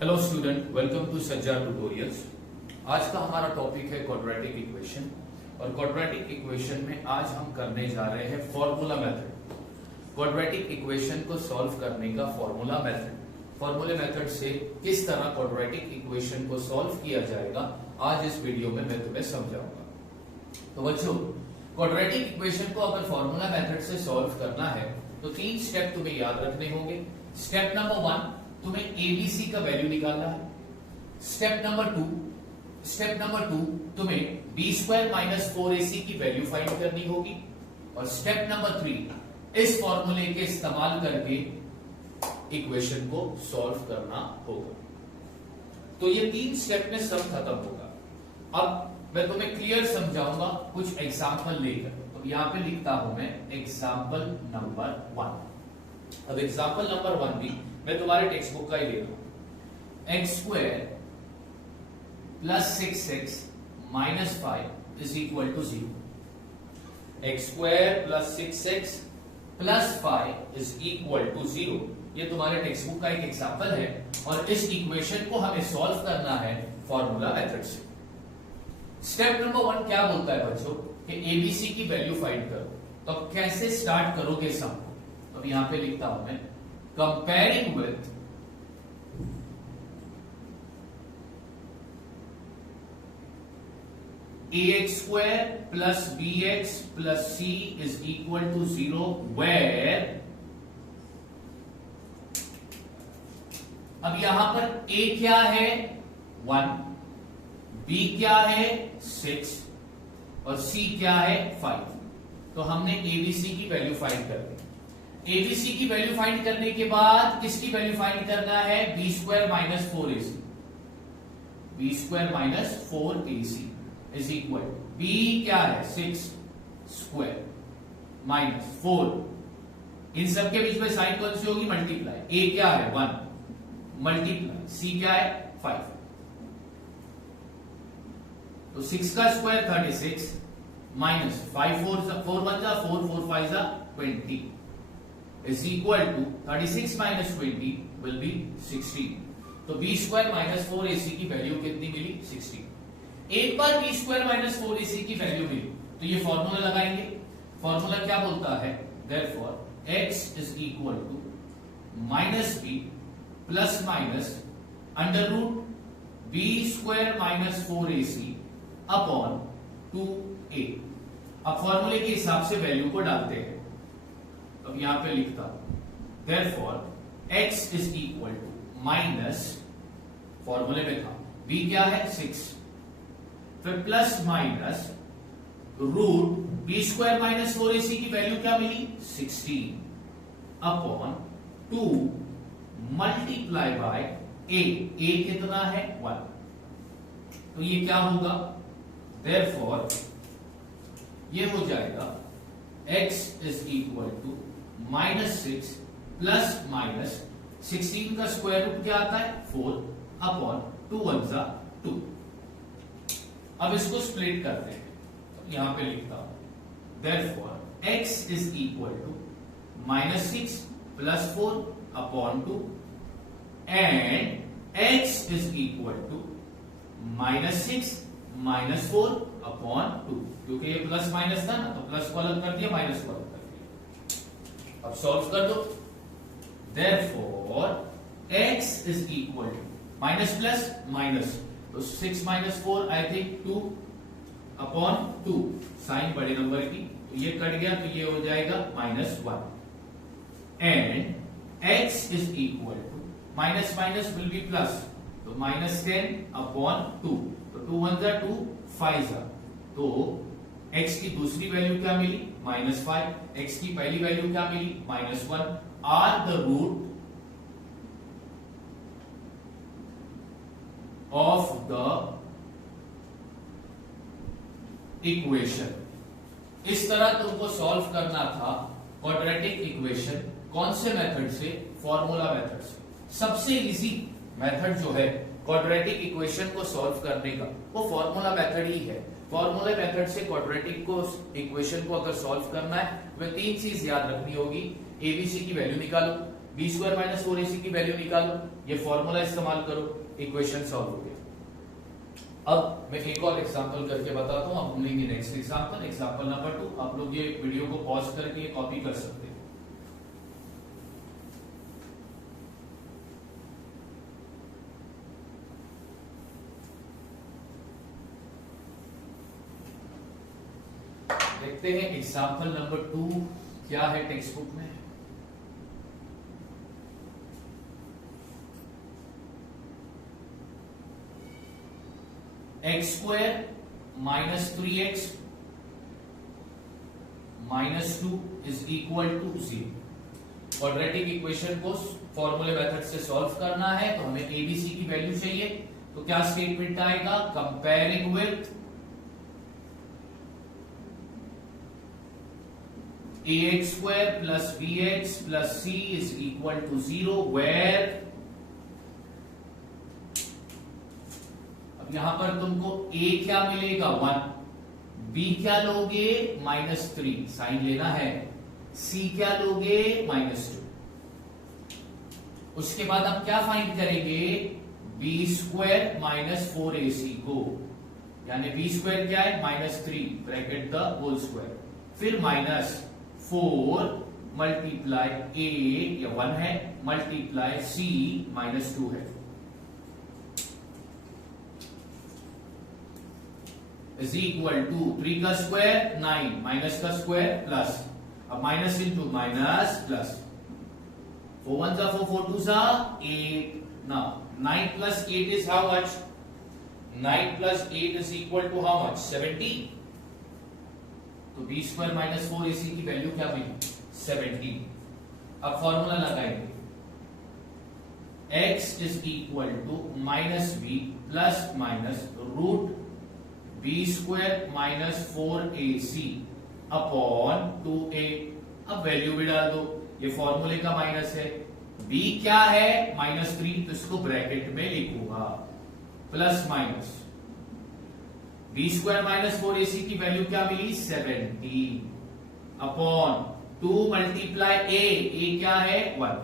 Hello student, welcome to सज्जा tutorials. आज का हमारा टॉपिक है क्वाड्रेटिक इक्वेशन और क्वाड्रेटिक इक्वेशन में आज हम करने जा रहे हैं फॉर्मूला मेथड। क्वाड्रेटिक इक्वेशन को सॉल्व करने का फॉर्मूला मेथड से किस तरह क्वाड्रेटिक इक्वेशन को सॉल्व किया जाएगा आज इस वीडियो में मैं तुम्हें समझाऊंगा। तो बच्चों, क्वाड्रेटिक इक्वेशन को अगर फॉर्मूला मेथड से सॉल्व करना है तो 3 स्टेप तुम्हें याद रखने होंगे। स्टेप नंबर 1, तुम्हें एबीसी का वैल्यू निकालना है। स्टेप नंबर 2 तुम्हें बी स्क्वायर माइनस 4ac की वैल्यू फाइंड करनी होगी। और स्टेप नंबर 3, इस फॉर्मूले के इस्तेमाल करके इक्वेशन को सॉल्व करना होगा। तो ये 3 स्टेप में सब खत्म होगा। अब मैं तुम्हें क्लियर समझाऊंगा कुछ एग्जाम्पल लेकर। तो यहां पे लिखता हूं मैं एग्जाम्पल नंबर 1। अब एग्जाम्पल नंबर 1 भी मैं तुम्हारे टेक्स्ट बुक का ही ले रहा हूं। X square plus 6x minus 5 is equal to 0। X square plus 6x plus 5 is equal to 0। ये तुम्हारे टेक्स्ट बुक का एक एग्जाम्पल है और इस इक्वेशन को हमें सॉल्व करना है फॉर्मूला मेथड से। स्टेप नंबर 1 क्या बोलता है बच्चों कि एबीसी की वैल्यू फाइंड करो। तो कैसे स्टार्ट करोगे सम को? तो यहां पे लिखता हूं मैं comparing with ax square plus bx plus c is equal to 0 where अब यहां पर a क्या है 1, b क्या है 6 और c क्या है 5। तो हमने एबीसी की वैल्यू फाइंड कर ली। एबीसी की वैल्यू फाइंड करने के बाद किसकी वैल्यू फाइंड करना है? B square minus 4ac। B square minus 4ac is equal b क्या है 6 स्क्वायर माइनस 4। इन सबके बीच में साइन कौन सी होगी? मल्टीप्लाई। ए क्या है 1 मल्टीप्लाई सी क्या है 5। तो 6 का स्क्वायर 36 माइनस 5 4 1 जा 4 4 5 जा 20 is equal to 36 minus 20 will be 16। तो b स्क्वायर माइनस 4ac की वैल्यू कितनी मिली? 16। एक बार b स्क्वायर माइनस 4ac की वैल्यू मिली तो ये फॉर्मूला लगाएंगे। फॉर्मूला क्या बोलता है? therefore x is equal to minus b plus minus under root b square minus 4ac upon 2a। अब फॉर्मूले के हिसाब से वैल्यू को डालते हैं। अब यहां पे लिखता हूं therefore x is equal to minus फॉर्मूले में था b क्या है 6, फिर plus minus root b square minus 4ac की वैल्यू क्या मिली? 16 अपॉन 2 मल्टीप्लाई बाय a कितना है 1। तो ये क्या होगा? therefore ये हो जाएगा x is equal to minus 6 plus minus 16 का स्क्वायर रूट क्या आता है 4 अपॉन 2 1 जा 2। अब इसको स्प्लिट करते हैं। तो यहां पे लिखता हूं therefore x is equal to minus 6 plus 4 upon 2 and x is equal to minus 6 minus 4 upon 2। क्योंकि ये प्लस माइनस था ना तो प्लस को अलग कर दिया, माइनस को अलग कर दिया। अब सॉल्व कर दो। therefore x is equal to minus plus minus तो 6 minus 4 I think 2 upon 2 sign बड़े नंबर की तो ये कट गया तो ये हो जाएगा minus 1 and x is equal to minus minus will be plus तो माइनस 10 अपॉन 2 तो 2 1 जा 2 5 जा। तो x की दूसरी वैल्यू क्या मिली? माइनस 5। x की पहली वैल्यू क्या मिली? Minus 1 are the root of the equation. इस तरह तुमको सॉल्व करना था क्वाड्रेटिक इक्वेशन। कौन से मेथड से? फॉर्मूला मेथड से। सबसे इजी मेथड जो है क्वाड्रेटिक इक्वेशन को सॉल्व करने का वो फॉर्मूला मेथड ही है। फॉर्मूला मेथड से क्वाड्रेटिक को इक्वेशन को अगर सॉल्व करना है वे 3 चीज याद रखनी होगी। एबीसी की वैल्यू निकालो, बी स्क्वायर माइनस 4ac की वैल्यू निकालो, ये फॉर्मूला इस्तेमाल करो, इक्वेशन सॉल्व हो गया। अब मैं एक और एग्जांपल करके बताता हूं, अब हम लेंगे नेक्स्ट एग्जांपल, एग्जांपल नंबर 2। आप लोग ये वीडियो को पॉज करके कॉपी कर सकते हैं। देखते हैं एग्जांपल नंबर 2 क्या है टेक्स्ट बुक में। X square minus 3x minus 2 is equal to 0। Quadratic equation को फॉर्मूले मेथड से सॉल्व करना है, तो हमें एबीसी की वैल्यू चाहिए। तो क्या स्टेटमेंट आएगा, comparing with ax square plus bx plus c is equal to 0 where, अब यहां पर तुमको a क्या मिलेगा 1, b क्या लोगे -3 साइन लेना है, c क्या लोगे -2। उसके बाद हम क्या फाइंड करेंगे, b स्क्वायर माइनस 4ac को, यानी b स्क्वायर क्या है -3 ब्रैकेट द होल स्क्वायर, फिर माइनस 4 मल्टीप्लाई a या 1 है मल्टीप्लाई c -2 है, इज इक्वल टू 3 का स्क्वायर 9 माइनस का स्क्वायर प्लस, अब माइनस इंटू माइनस प्लस, 4 1 जा 4 4 2 जा 8। Now 9 plus 8 is how much, 9 plus 8 is equal to how much 70। तो बी स्क्वायर माइनस 4ac की वैल्यू क्या मिली 70। अब फॉर्मूला लगाएंगे, x is equal to minus b plus minus root b square minus 4ac upon 2a। अब value भी डाल दो, ये फॉर्मूले का माइनस है, b क्या है -3, तो इसको ब्रैकेट में लिखूंगा plus minus b square minus 4ac की वैल्यू क्या मिली 70 अपॉन 2 मल्टीप्लाई a क्या है 1।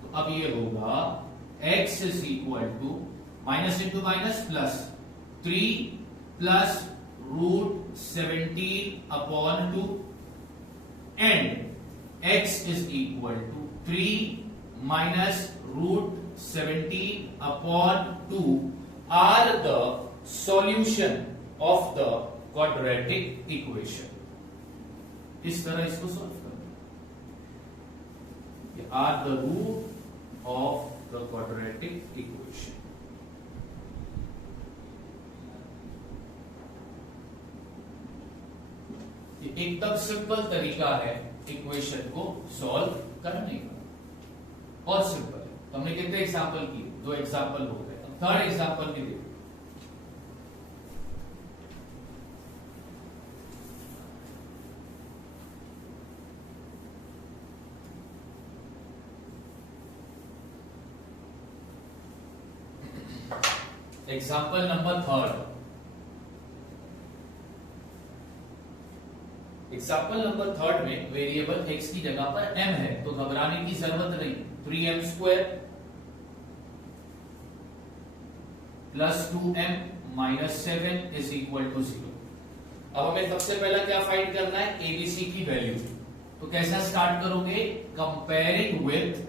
तो अब ये होगा x is equal to minus into minus plus 3 plus root 17 upon 2 and x is equal to 3 minus root 17 upon 2 are the solution of the quadratic equation। इस तरह इसको सॉल्व करना, ये are the root of the quadratic equation। ये एकदम simple तरीका है equation को सॉल्व करने का, बहुत सिंपल। हमने कितने एग्जाम्पल किए, 2 एग्जाम्पल हो गए, अब थर्ड एग्जाम्पल भी देखो। Example number 3। एग्जाम्पल नंबर 3 में वेरिएबल x की जगह पर m है, तो घबराने की जरूरत नहीं। 3m square plus 2m minus 7 is equal to 0। अब हमें सबसे पहला क्या फाइंड करना है, एबीसी की वैल्यू। तो कैसा स्टार्ट करोगे, comparing with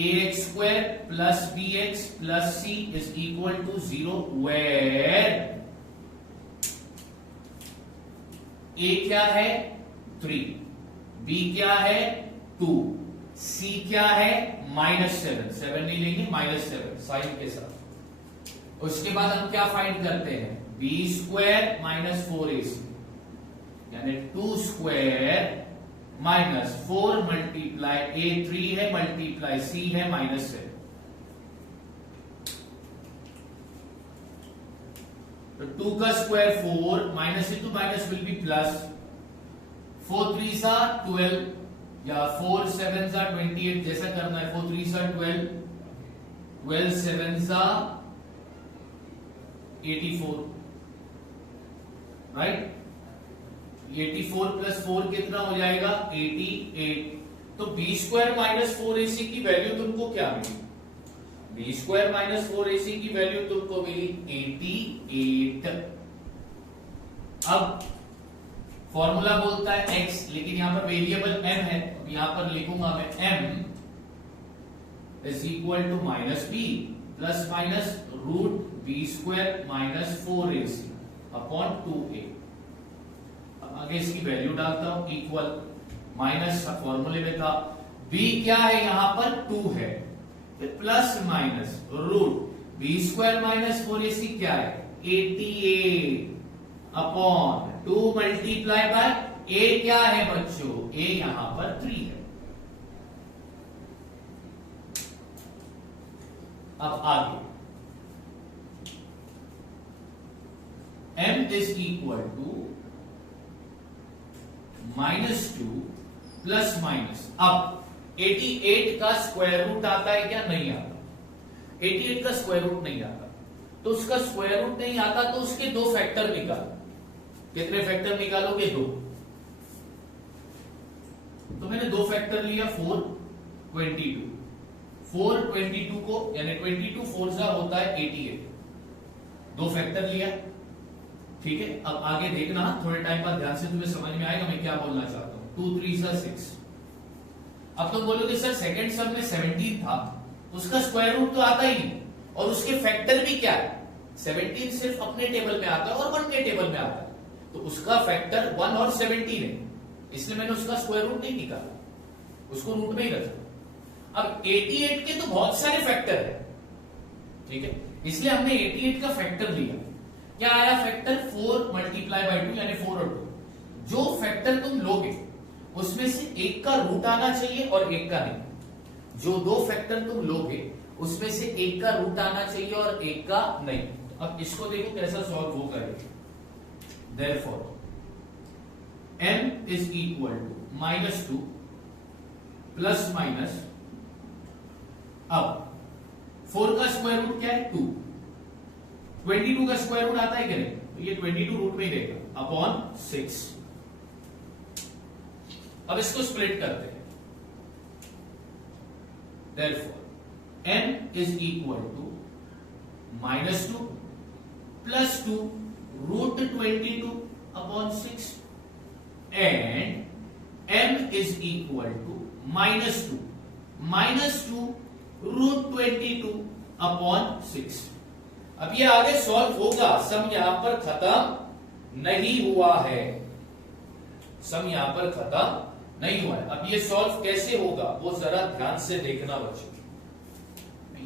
ax square plus bx plus c is equal to 0 where a क्या है 3, b क्या है 2, c क्या है -7, 7 नहीं लेंगे -7 साइन के साथ। उसके बाद हम क्या फाइंड करते हैं, b स्क्वायर माइनस 4ac यानी 2 स्क्वायर माइनस 4 मल्टीप्लाई a 3 है मल्टीप्लाई c है -7। तो 2 का square 4 minus into minus will be plus, 4 3 सा 12 या 4 7 सा 28 जैसा करना है, 4 3 सा 12, 12 7 सा 84 राइट। 84 प्लस 4 कितना हो जाएगा 88। तो बी स्क्वायर माइनस 4ac की वैल्यू तुमको क्या मिली, बी स्क्वायर माइनस 4ac की वैल्यू तुमको मिली 88। अब फॉर्मूला बोलता है x, लेकिन यहां पर वेरिएबल m है, अब यहां पर लिखूंगा मैं m is equal to minus b plus minus root b square minus 4ac upon 2a। अब आगे इसकी वैल्यू डालता हूं, इक्वल माइनस फॉर्मूले में था, b क्या है यहां पर 2 है, plus minus root b square minus 4ac क्या है 88 अपॉन 2 मल्टीप्लाई बाय a क्या है बच्चों, a यहां पर 3 है। अब आगे m is equal to -2 plus minus, अब 88 का स्क्वायर रूट आता है क्या, नहीं आता। 88 का स्क्वायर रूट नहीं आता, तो उसका स्क्वायर रूट नहीं आता तो उसके दो फैक्टर निकालो। कितने फैक्टर निकालोगे, दो। तो मैंने दो फैक्टर लिया 422 422 को यानी 22 4 जा होता है 88, दो फैक्टर लिया। ठीक है, अब आगे देखना थोड़े टाइम बाद ध्यान से, तुम्हें समझ में आएगा मैं क्या बोलना चाहता हूं। 2 3 6। अब तुम बोलोगे सर सेकंड सम में 17 था, उसका स्क्वायर रूट तो आता ही नहीं, और उसके फैक्टर भी क्या है, 17 सिर्फ अपने टेबल में आता है और 1 के टेबल में आता है, तो उसका फैक्टर 1 और 17 है, इसलिए मैंने उसका स्क्वायर रूट नहीं निकाला, उसको रूट में ही रखा। अब 88 के तो बहुत सारे फैक्टर है, ठीक है, इसलिए हमने 88 का फैक्टर लिया। क्या आया फैक्टर, 4 मल्टीप्लाई बाय 2 यानी 4 और 2। जो फैक्टर तुम लोगे उसमें से एक का रूट आना चाहिए और एक का नहीं। जो दो फैक्टर तुम लोगे उसमें से एक का रूट आना चाहिए और एक का नहीं। अब इसको देखो कैसा सॉल्व हो करेगा। Therefore, m is equal to -2 plus minus, अब 4 का स्क्वायर रूट क्या है 2, 22 का स्क्वायर रूट आता है क्या नहीं, तो ये 22 रूट में ही रहेगा अपॉन 6। अब इसको स्प्लिट करते हैं। Therefore, m is equal to -2 plus 2 root 22 upon 6 and m is equal to -2 root 22 upon 6। अब ये आगे सॉल्व होगा, सम यहां पर खत्म नहीं हुआ है, सम यहां पर खत्म नहीं हुआ है। अब ये सॉल्व कैसे होगा वो जरा ध्यान से देखना बच्चों।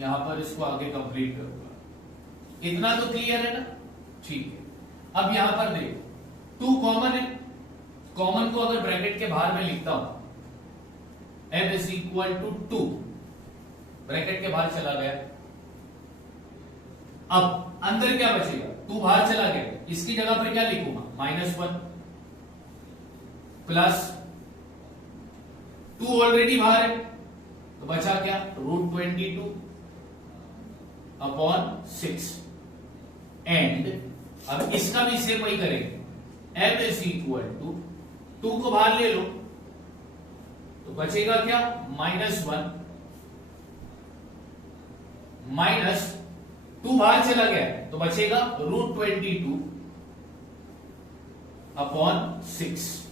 यहां पर इसको आगे कंप्लीट करूंगा, इतना तो क्लियर है ना, ठीक है। अब यहां पर देखो 2 कॉमन है, कॉमन को अगर ब्रैकेट के बाहर में लिखता हूं, m is equal to 2, bracket के बाहर चला गया। अब अंदर क्या बचेगा, 2 बाहर चला गया, इसकी जगह पर क्या लिखूंगा -1 प्लस 2 ऑलरेडी बाहर है, तो बचा क्या रूट 22 अपॉन 6 एंड अब इसका भी सेम वही करेंगे, m इज इक्वल टू 2 को बाहर ले लो तो बचेगा क्या -1 माइनस 2 बाहर चला गया तो बचेगा रूट 22 अपॉन 6।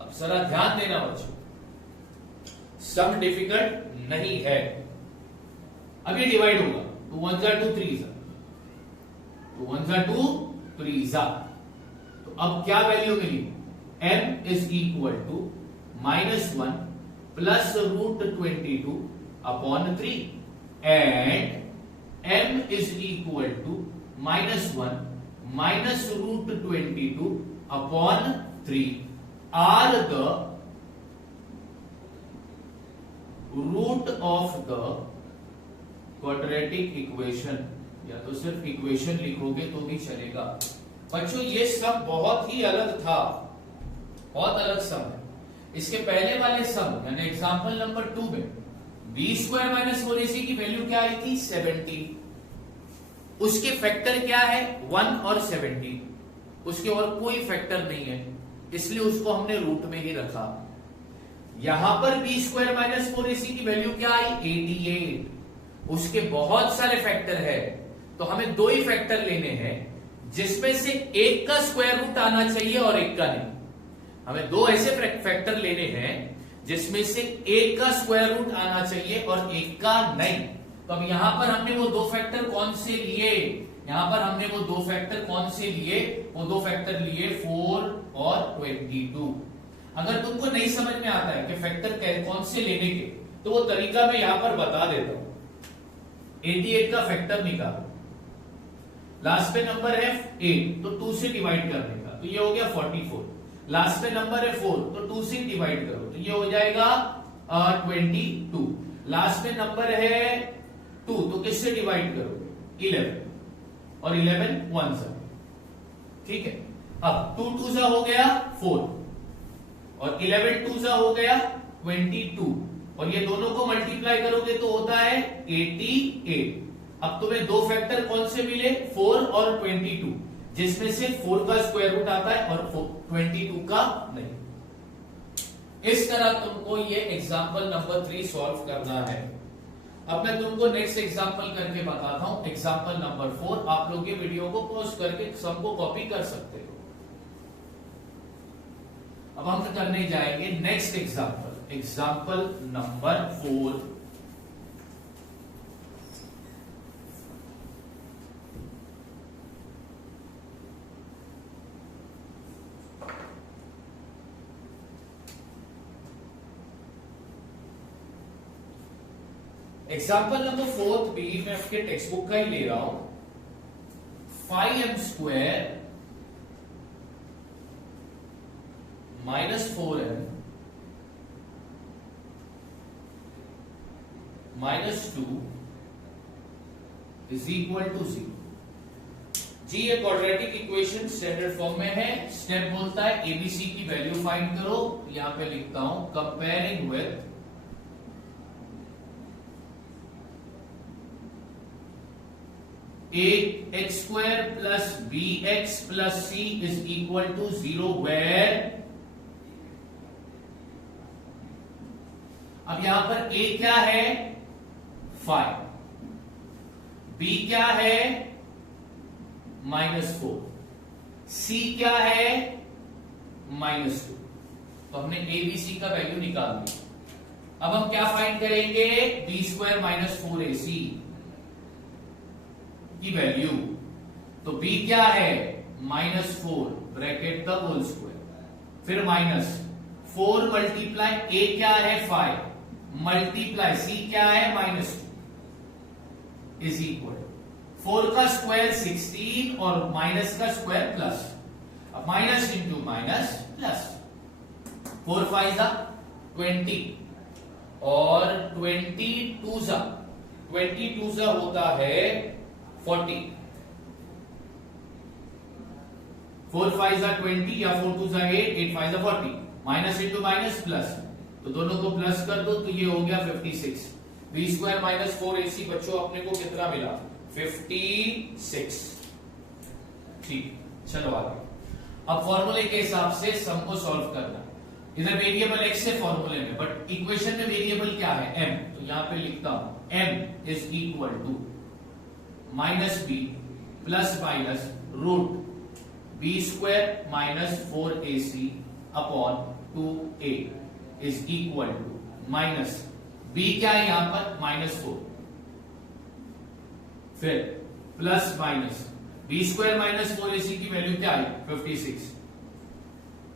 अब जरा ध्यान देना बच्चों, सम डिफिकल्ट नहीं है। अब ये डिवाइड होगा, 2 1 जा 2 3 जा, 2 1 जा 2 3 जा, तो अब क्या वैल्यू मिली, m is equal to -1 plus root 22 upon 3 and m is equal to -1 minus root 22 upon 3 are the root of the quadratic equation, या तो सिर्फ इक्वेशन लिखोगे तो भी चलेगा। बच्चों ये सब बहुत ही अलग था, बहुत अलग सम है। इसके पहले वाले सम यानी एग्जांपल नंबर 2 में बी स्क्वायर माइनस 4ac की वैल्यू क्या आई थी 70, उसके फैक्टर क्या है 1 और 17, उसके और कोई फैक्टर नहीं है, इसलिए उसको हमने रूट में ही रखा। यहां पर बी स्क्वायर माइनस 4ac की वैल्यू क्या आई 88, उसके बहुत सारे फैक्टर है, तो हमें दो ही फैक्टर लेने हैं जिसमें से एक का स्क्वायर रूट आना चाहिए और एक का नहीं। हमें दो ऐसे फैक्टर लेने हैं जिसमें से एक का स्क्वायर रूट आना चाहिए और एक का नहीं। तो अब यहां पर हमने वो दो फैक्टर कौन से लिए, यहां पर हमने वो दो फैक्टर कौन से लिए, वो दो फैक्टर लिए 4 और 22। अगर तुमको नहीं समझ में आता है कि फैक्टर कौन से लेने के, तो वो तरीका मैं यहां पर बता देता हूं। 88 का फैक्टर निकालो, लास्ट पे नंबर है 8 तो 2 से डिवाइड करने का, तो ये हो गया 44। लास्ट पे नंबर है 4 तो 2 से डिवाइड करो तो ये हो जाएगा 22। लास्ट में नंबर है 2 तो किससे डिवाइड करोगे 11 और 11 1 सा, ठीक है। अब 2 2 सा हो गया 4 और 11 2 सा हो गया 22 और ये दोनों को मल्टीप्लाई करोगे तो होता है 88। अब तुम्हें दो फैक्टर कौन से मिले 4 और 22, जिसमें से 4 का स्क्वायर रूट आता है और 22 का नहीं। इस तरह तुमको ये एग्जांपल नंबर 3 सॉल्व करना है। अब मैं तुमको नेक्स्ट एग्जांपल करके बताता हूं, एग्जांपल नंबर 4। आप लोग ये वीडियो को पॉज करके सबको कॉपी कर सकते हो। अब हम करने जाएंगे next example, example number 4। Example number 4 भी मैं आपके टेक्स्ट बुक का ही ले रहा हूं। 5m square minus 4m minus 2 is equal to 0। जी ये क्वाड्रेटिक इक्वेशन स्टैंडर्ड फॉर्म में है। स्टेप बोलता है एबीसी की वैल्यू फाइंड करो। यहां पे लिखता हूं comparing with x square plus b x plus c is equal to 0 where, अब यहां पर ए क्या है 5, बी क्या है -4, सी क्या है -2। तो हमने ए बी सी का वैल्यू निकाल दी। अब हम क्या फाइंड करेंगे बी स्क्वायर माइनस 4ac की वैल्यू। तो b क्या है -4 ब्रैकेट द होल स्क्वायर, फिर -4 मल्टीप्लाई a क्या है 5 मल्टीप्लाई c क्या है -2 इज इक्वल 4 का स्क्वायर 16 और माइनस का स्क्वायर प्लस। अब माइनस इंटू माइनस प्लस, 4 5 जा 20 और 22 जा होता है 40। 4 5 जा 20 या 4 2 जा 8, 8 5 जा 40। माइनस इंटू माइनस प्लस, तो दोनों को प्लस कर दो तो ये हो गया 56। बी स्क्वायर माइनस 4ac बच्चों अपने को कितना मिला 56। ठीक, चलो आगे। अब फॉर्मूले के हिसाब से सम को सॉल्व करना। इधर वेरिएबल x है फॉर्मूले में, बट इक्वेशन में वेरिएबल क्या है m, तो यहां पे लिखता हूं m is equal to minus b plus minus root b square minus 4ac upon 2a is equal to minus b क्या है यहां पर -4, फिर plus minus b square minus 4ac की वैल्यू क्या है 56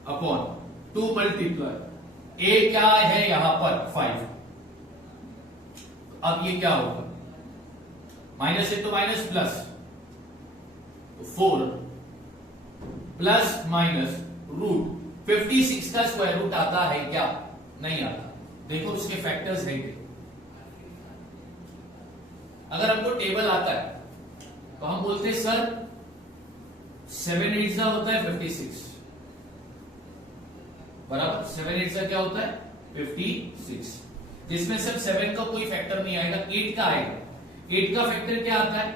अपॉन 2 मल्टीप्लाई a क्या है यहां पर 5। अब ये क्या होगा minus into minus plus, 4 plus minus root 56 का स्क्वायर रूट आता है क्या, नहीं आता। देखो उसके फैक्टर्स हैं क्या। अगर हमको टेबल आता है तो हम बोलते हैं सर 7 8 होता है 56, बराबर 7 8 क्या होता है 56, जिसमें सिर्फ 7 का कोई फैक्टर नहीं आएगा, 8 का आएगा। 8 का फैक्टर क्या आता है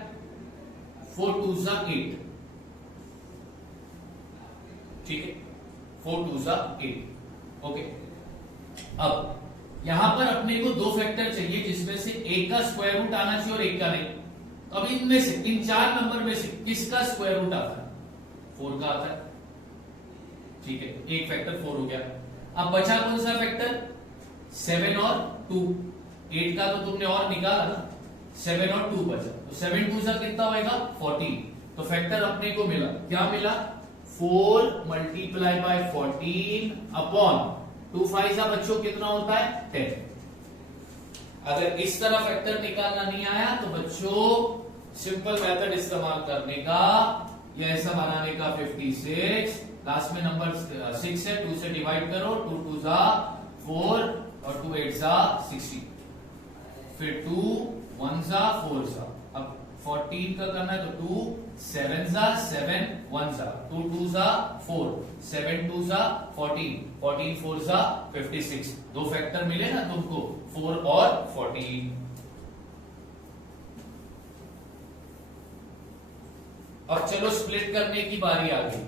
4 2 जा 8, ठीक है, 4 2 जा 8। ओके, अब यहां पर अपने को दो फैक्टर चाहिए जिसमें से एक का स्क्वायर रूट आना चाहिए और एक का नहीं। तो अब इनमें से, इन चार नंबर में से किसका स्क्वायर रूट आता है? 4 का आता है, ठीक है, एक फैक्टर 4 हो गया। अब बचा कौन सा फैक्टर? 7 और 2। 8 का तो तुमने और निकाला ना, 7 और 2 बचा, तो 7 2 जा कितना होएगा? 14। तो फैक्टर अपने को मिला, क्या मिला? 4 मल्टीप्लाई बाय 14 अपॉन 2 5 जा बच्चों कितना होता है? 10। अगर इस तरह फैक्टर निकालना नहीं आया तो बच्चों सिंपल मेथड इस्तेमाल करने का, या ऐसा बनाने का 56, लास्ट में नंबर 6 है, 2 से डिवाइड करो, 2 2 जा 4 और 2 8 जा 16, फिर 2 1 जा 4 जा। अब 14 का करना है तो 2 7 जा 7 1 जा, 2 2 जा 4, 7 2 जा 14, 14 4 जा 56। दो फैक्टर मिले ना तुमको, 4 और 14। अब चलो स्प्लिट करने की बारी आ गई।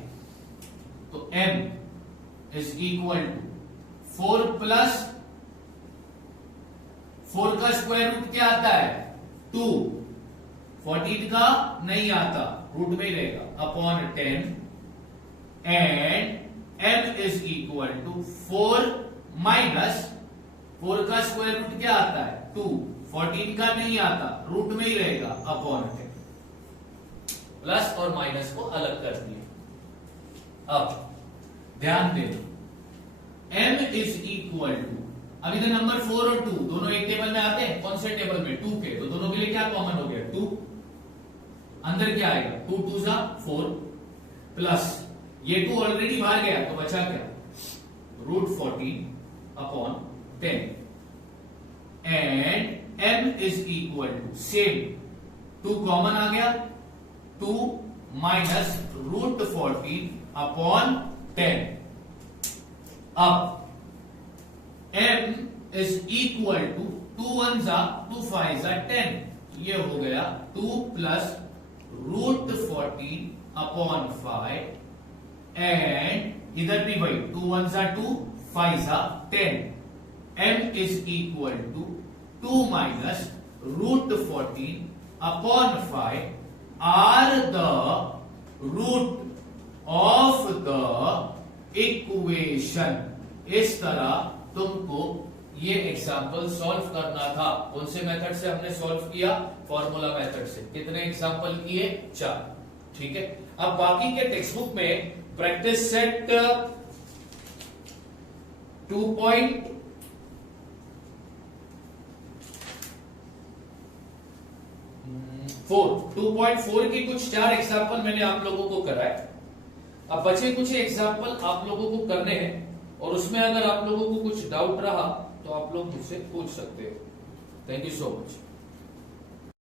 तो m is equal to 4 plus 4 का स्क्वायर रूट क्या आता है? 2। 14 का नहीं आता, रूट में ही रहेगा, upon 10, and m is equal to 4 minus 4 का स्क्वायर रूट क्या आता है? 2। 14 का नहीं आता, रूट में ही रहेगा, अपॉन 10। प्लस और माइनस को अलग कर दिया। अब ध्यान दे, m इज इक्वल टू, अब इधर नंबर 4 और 2 दोनों एक टेबल में आते हैं, कौन से टेबल में? 2 के, तो दोनों के लिए क्या कॉमन हो गया? 2। अंदर क्या आएगा? 2 2 जा 4, प्लस ये 2 ऑलरेडी बाहर गया तो बचा क्या? Root 14 upon 10, and m is equal to same 2 common आ गया, 2 माइनस रूट 14 अपॉन 10। अब m इज इक्वल टू 2 1 जा 2 5 जा 10, ये हो गया 2 प्लस रूट 14 अपॉन 5, एंड इधर भी वही 2 1 जा 2 5 जा 10। m is equal to 2 minus root 14 upon 5 are the root of the equation. इस तरह तुमको ये एग्जाम्पल सॉल्व करना था। कौन से मेथड से हमने सॉल्व किया? फॉर्मूला मेथड से। कितने एग्जाम्पल किए? 4, ठीक है। अब बाकी के टेक्स्ट बुक में प्रैक्टिस सेट 2.4 की कुछ 4 एग्जाम्पल मैंने आप लोगों को कराए। अब बचे कुछ एग्जाम्पल आप लोगों को करने हैं, और उसमें अगर आप लोगों को कुछ डाउट रहा तो आप लोग मुझसे पूछ सकते हो। Thank you so much.